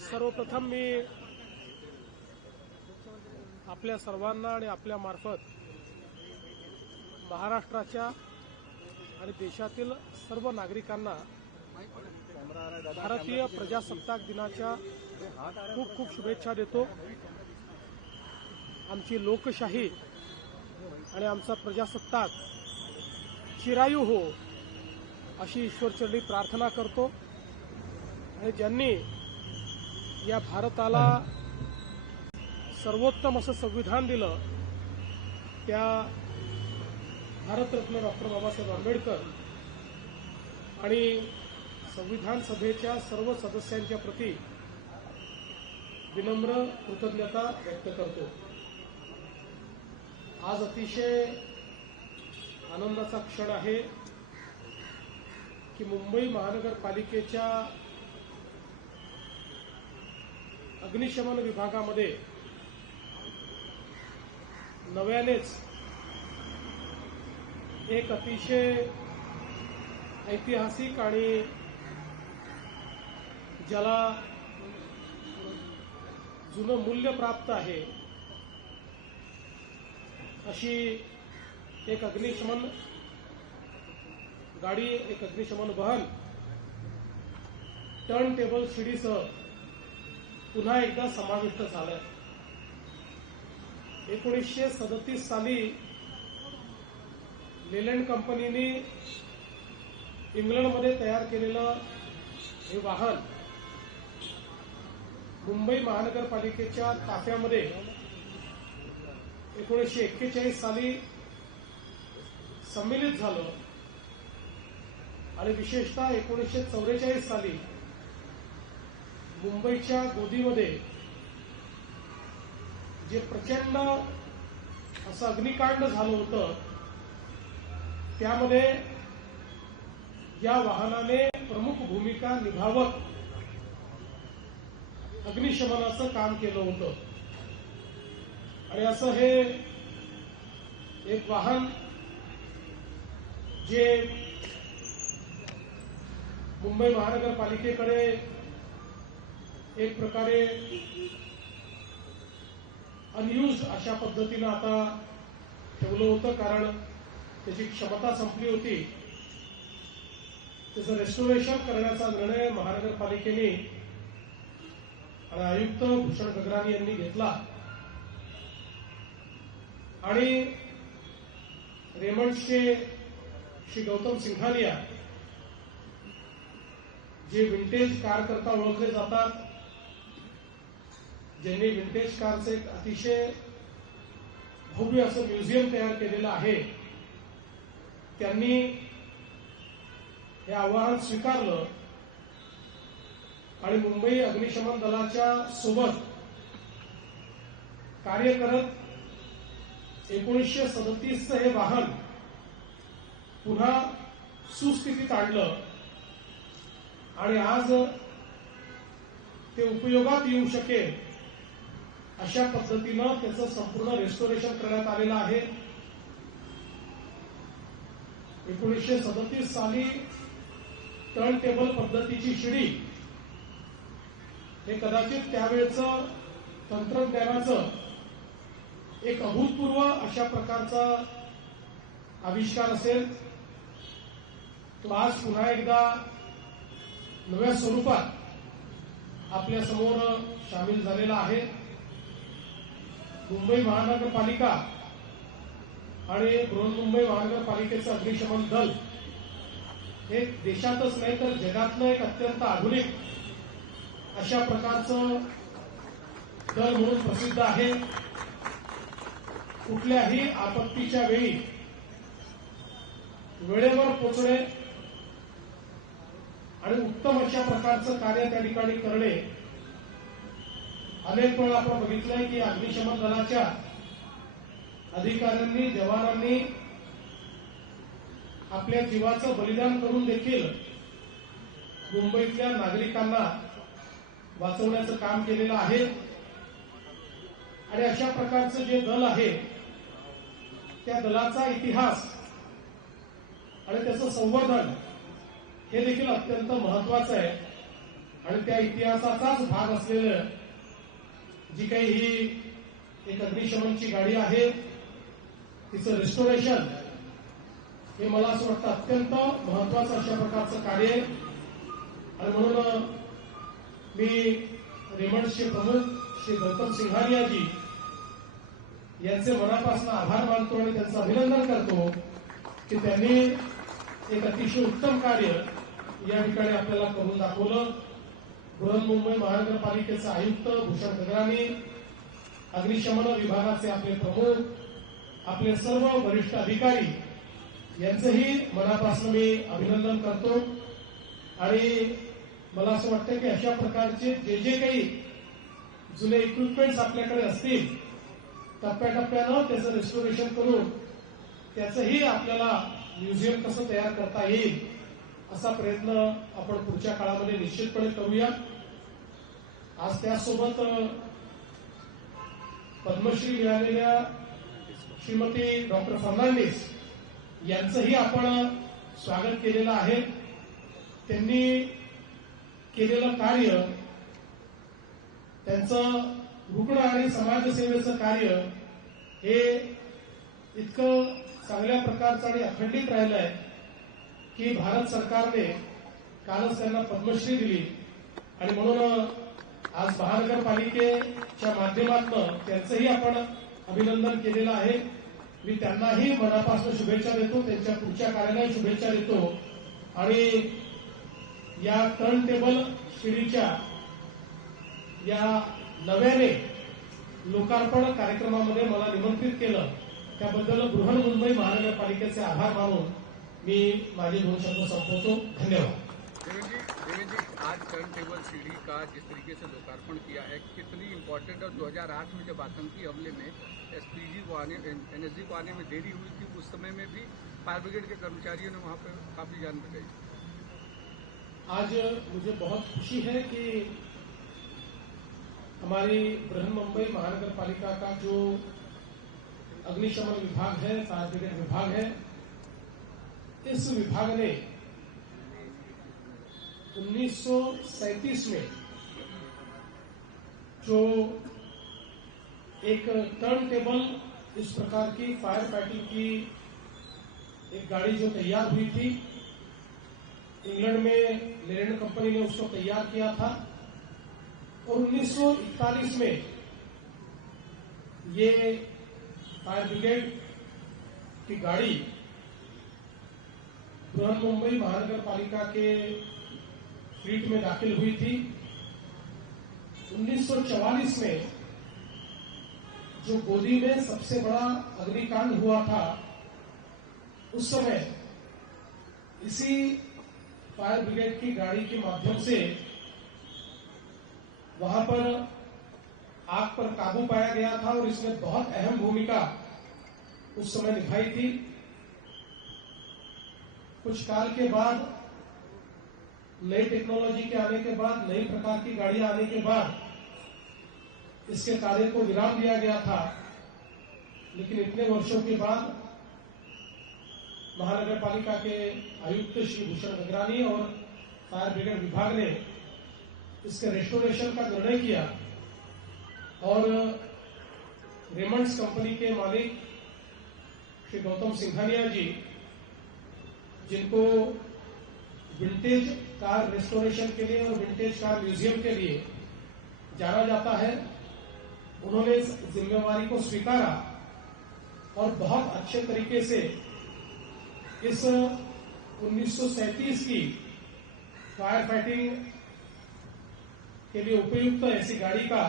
सर्वप्रथम मी आपल्या सर्वांना आणि आपल्या मार्फत महाराष्ट्राच्या आणि देशातील सर्व नागरिकांना भारतीय प्रजासत्ताक दिनाच्या खूप खूप शुभेच्छा देतो। आमची लोकशाही आणि आमचा प्रजासत्ताक चिरायू हो अशी ईश्वरचरणी प्रार्थना करतो। आणि ज्यांनी या भारताला सर्वोत्तम असं संविधान दिलं त्या भारतरत्न डॉक्टर बाबासाहेब आंबेडकर आणि संविधान सभेच्या सर्व सदस्यांच्या प्रती विनम्र कृतज्ञता व्यक्त करतो। आज अतिशय आनंदाचा क्षण आहे की मुंबई महानगरपालिकेच्या अग्निशमन विभागामध्ये नव्यानेच एक अतिशय ऐतिहासिक आणि ज्याला जुनं मूल्य प्राप्त आहे अशी एक अग्निशमन गाडी, एक अग्निशमन वाहन टर्न टेबल शिडीसह पुन्हा एकदा समाविष्ट झालंय। 1937 साली लेलँड कंपनीने इंग्लंडमध्ये तयार केलेलं हे वाहन मुंबई महानगरपालिकेच्या ताफ्यामध्ये 1941 साली सम्मिलित झालं आणि विशेषतः 1944 साली मुंबईच्या गोदीमध्ये जे प्रचंड असं अग्निकांड झालं होतं त्यामध्ये या वाहनाने प्रमुख भूमिका निभावत अग्निशमनाचं काम केलं होतं। आणि असं हे एक वाहन जे मुंबई महानगरपालिकेकडे एक प्रकारे अनयुज्ड अशा पद्धतीनं आता ठेवलं होतं, कारण त्याची क्षमता संपली होती। त्याचं रेस्टोरेशन करण्याचा निर्णय महानगरपालिकेने आणि आयुक्त भूषण गगरानी यांनी घेतला आणि रेमंड्सचे श्री गौतम सिंघानिया जे विंटेज कार करता ओळखले जातात, ज्यांनी विंटेज कारचं एक अतिशय भव्य असं म्युझियम तयार केलेलं आहे, त्यांनी हे आव्हान स्वीकारलं आणि मुंबई अग्निशमन दलाच्या सोबत कार्य करत 1937चं हे वाहन पुन्हा सुस्थितीत आणलं आणि आज ते उपयोगात येऊ शकेल अशा पद्धतीनं त्याचं संपूर्ण रेस्टोरेशन करण्यात आलेलं आहे। 1937 साली टर्न टेबल पद्धतीची शिडी हे कदाचित त्यावेळेचं तंत्रज्ञानाचं एक अभूतपूर्व अशा प्रकारचा आविष्कार असेल, तो आज पुन्हा एकदा नव्या स्वरूपात आपल्या समोर सामील झालेला आहे। मुंबई महानगरपालिका आणि बृहन्मुंबई महानगरपालिकेचं अग्निशमन दल हे देशातच नाही तर जगातलं एक अत्यंत आधुनिक अशा प्रकारचं दल म्हणून प्रसिद्ध आहे। कुठल्याही आपत्तीच्या वेळी वेळेवर पोहोचणे आणि उत्तम अशा प्रकारचं कार्य त्या ठिकाणी करणे। अनेक वेळा आपण बघितलंय की अग्निशमन दलाच्या अधिकाऱ्यांनी, जवानांनी आपल्या जीवाचं बलिदान करून देखील मुंबईतल्या नागरिकांना वाचवण्याचं काम केलेलं आहे। आणि अशा प्रकारचं जे दल आहे त्या दलाचा इतिहास आणि त्याचं संवर्धन हे देखील अत्यंत महत्वाचं आहे। आणि त्या इतिहासाचाच भाग असलेलं जी काही ही एक अग्निशमनची गाडी आहे तिचं रेस्टोरेशन हे मला असं वाटतं अत्यंत महत्वाचं अशा प्रकारचं कार्य आहे. आणि म्हणून मी रेमंड्सचे प्रमुख श्री गौतम सिंघानियाजी यांचे मनापासून आभार मानतो आणि त्यांचं अभिनंदन करतो की त्यांनी एक अतिशय उत्तम कार्य या ठिकाणी आपल्याला करून दाखवलं. बृहन्मुंबई महानगरपालिकेचे आयुक्त भूषण गगरानी, अग्निशमन विभागाचे आपले प्रमुख, आपले सर्व वरिष्ठ अधिकारी यांचंही मनापासून मी अभिनंदन करतो. आणि मला असं वाटतं की अशा प्रकारचे जे काही जुने इक्विपमेंट्स आपल्याकडे असतील टप्प्याटप्प्यानं त्याचं रेस्टोरेशन करून त्याचंही आपल्याला म्युझियम कसं तयार करता येईल असा प्रयत्न आपण पुढच्या काळामध्ये निश्चितपणे करूया. आज त्यासोबत पद्मश्री मिळालेल्या श्रीमती डॉक्टर फर्नांडिस यांचंही आपण स्वागत केलेलं आहे. त्यांनी केलेलं कार्य, त्यांचं रुग्ण आणि समाजसेवेचं कार्य हे इतकं चांगल्या प्रकारचं आणि अखंडित राहिलं आहे की भारत सरकारने कालच त्यांना पद्मश्री दिली. आणि म्हणून आज महानगरपालिकेच्या माध्यमातून त्यांचंही आपण अभिनंदन केलेलं आहे. मी त्यांनाही मनापासून शुभेच्छा देतो, त्यांच्या पुढच्या कार्यालाही शुभेच्छा देतो. आणि या टर्न टेबल शिडीच्या या नव्याने लोकार्पण कार्यक्रमामध्ये मला निमंत्रित केलं त्याबद्दल बृहन्मुंबई महानगरपालिकेचे आभार मानून मी माझे 2 शब्द संपवतो. धन्यवाद. देवेंद्र जी, आज टर्न टेबल सीढ़ी का जिस तरीके से लोकार्पण किया है, कितनी इम्पोर्टेंट है. 2008 में जब आतंकी हमले में एसपीजी को आने, एनएसजी को आने में देरी हुई थी, उस समय में भी फायर ब्रिगेड के कर्मचारियों ने वहां पर काफी जान बचाई. आज मुझे बहुत खुशी है कि हमारी बृहन्मुंबई महानगरपालिका का जो अग्निशमन विभाग है, फायर ब्रिगेड विभाग है, इस विभाग ने 1937 में जो एक टर्न टेबल इस प्रकार की फायर फाइटिंग की एक गाड़ी जो तैयार हुई थी, इंग्लैंड में लेरेंड कंपनी ने उसको तैयार किया था. और 1941 में ये फायर ब्रिगेड की गाड़ी बृहन्मुंबई महानगरपालिका के फ्लीट में दाखिल हुई थी. 1944 में जो गोदी में सबसे बड़ा अग्निकांड हुआ था, उस समय इसी फायर ब्रिगेड की गाड़ी के माध्यम से वहां पर आग पर काबू पाया गया था और इसने बहुत अहम भूमिका उस समय निभाई थी. कुछ काल के बाद नई टेक्नोलॉजी के आने के बाद, नई प्रकार की गाड़ियां आने के बाद इसके कार्य को विराम दिया गया था. लेकिन इतने वर्षों के बाद महानगरपालिका के आयुक्त श्री भूषण गगरानी और फायर ब्रिगेड विभाग ने इसके रेस्टोरेशन का निर्णय किया. और रेमंड्स कंपनी के मालिक श्री गौतम सिंघानिया जी, जिनको विंटेज कार रेस्टोरेशन के लिए और विंटेज कार म्यूजियम के लिए जाना जाता है, उन्होंने इस जिम्मेवारी को स्वीकारा और बहुत अच्छे तरीके से इस 1937 की फायर फाइटिंग के लिए उपयुक्त ऐसी गाड़ी का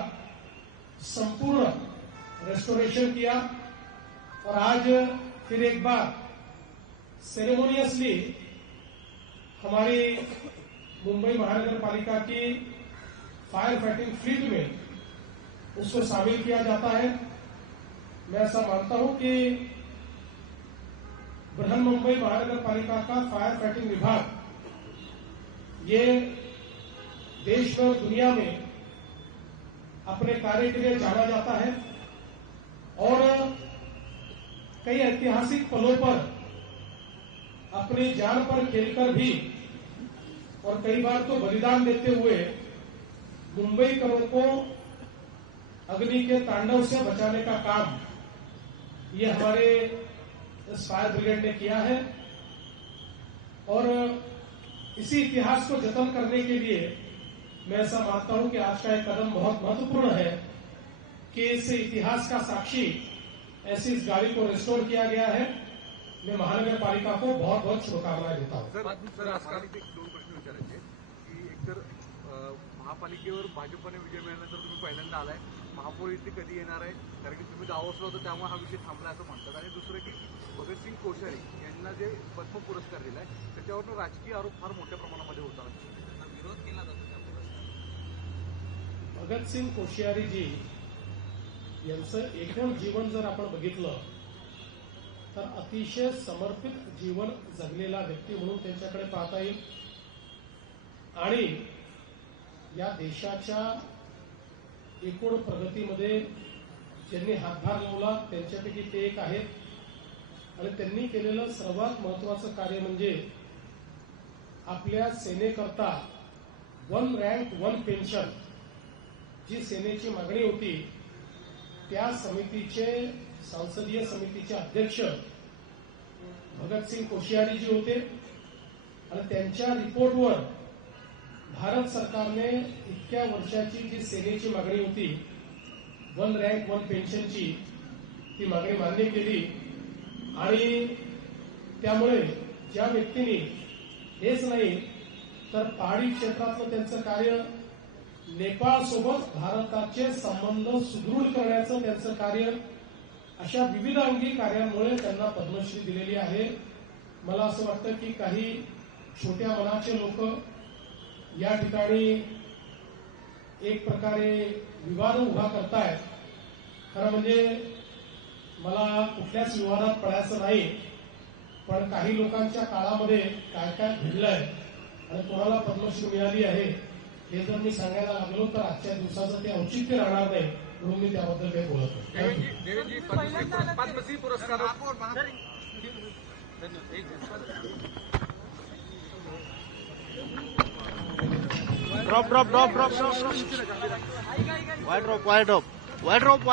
संपूर्ण रेस्टोरेशन किया. और आज फिर एक बार सेरेमोनियसली हमारी मुंबई महानगर पालिका की फायर फाइटिंग फील्ड में उसको शामिल किया जाता है. मैं ऐसा मानता हूं कि बृहन्मुंबई महानगर पालिका का फायर फाइटिंग विभाग ये देश और दुनिया में अपने कार्य के लिए जाना जाता है और कई ऐतिहासिक पलों पर अपनी जान पर खेलकर भी और कई बार तो बलिदान देते हुए मुंबई को अग्नि के तांडव से बचाने का काम ये हमारे इस फायर ब्रिगेड ने किया है और इसी इतिहास को जतन करने के लिए मैं ऐसा मानता हूं कि आज का एक कदम बहुत महत्वपूर्ण है कि इस इतिहास का साक्षी ऐसी इस गाड़ी को रिस्टोर किया गया है। मैं महानगर पालिका को बहुत बहुत शुभकामनाएं देता हूं। सर आजकाल एक दोन प्रश्न विचारायचे की एकतर महापालिकेवर भाजपने विजय मिळाल्यानंतर तुम्ही पहिल्यांदा आलाय, महापौर इथे कधी येणार आहे? कारण की तुम्ही दावा असला होता त्यामुळे हा विषय थांबला असं म्हणतात. आणि दुसरं की भगतसिंग कोश्यारी यांना जे पद्म पुरस्कार दिलाय त्याच्यावरून राजकीय आरोप फार मोठ्या प्रमाणामध्ये होतात, विरोध केला जातो त्या पुरस्काराला. भगतसिंग कोश्यारी जी यांचं एकूण जीवन जर आपण बघितलं तर अतिशय समर्पित जीवन जगलेला व्यक्ती म्हणून त्यांच्याकडे पाहता येईल. आणि या देशाच्या एकूण प्रगतीमध्ये ज्यांनी हातभार लावला त्यांच्यापैकी ते एक आहेत. आणि त्यांनी केलेलं सर्वात महत्वाचं कार्य म्हणजे आपल्या सेनेकरता 1 रँक 1 पेन्शन जी सेनेची मागणी होती त्या समितीचे संसदीय समितीचे अध्यक्ष भगतसिंग कोश्यारी जी होते. आणि त्यांच्या रिपोर्टवर भारत सरकारने इतक्या वर्षाची जी सेनेची मागणी होती 1 रँक 1 पेन्शनची ती मागणी मान्य केली. आणि त्यामुळे ज्या व्यक्तींनी हेच नाही तर पहाडी क्षेत्रातलं त्यांचं कार्य, नेपाळसोबत भारताचे संबंध सुदृढ करण्याचं त्यांचं कार्य, अशा विविध अंगी कार्यामुळे त्यांना पद्मश्री दिलेली आहे. मला असं वाटतं की काही छोट्या मनाचे लोक या ठिकाणी एक प्रकारे विवाद उभा करतायत. खरं म्हणजे मला कुठल्याच विवादात पडायचं नाही, पण काही लोकांच्या काळामध्ये काय काय घडलंय आणि कोणाला पद्मश्री मिळाली आहे हे जर मी सांगायला लागलो तर आजच्या दिवसाचं ते औचित्य राहणार नाही, म्हणून मी त्याबद्दल काही बोलत नाही. देवेंद्र जी पद्मश्री पुरस्कार Drop. Why drop?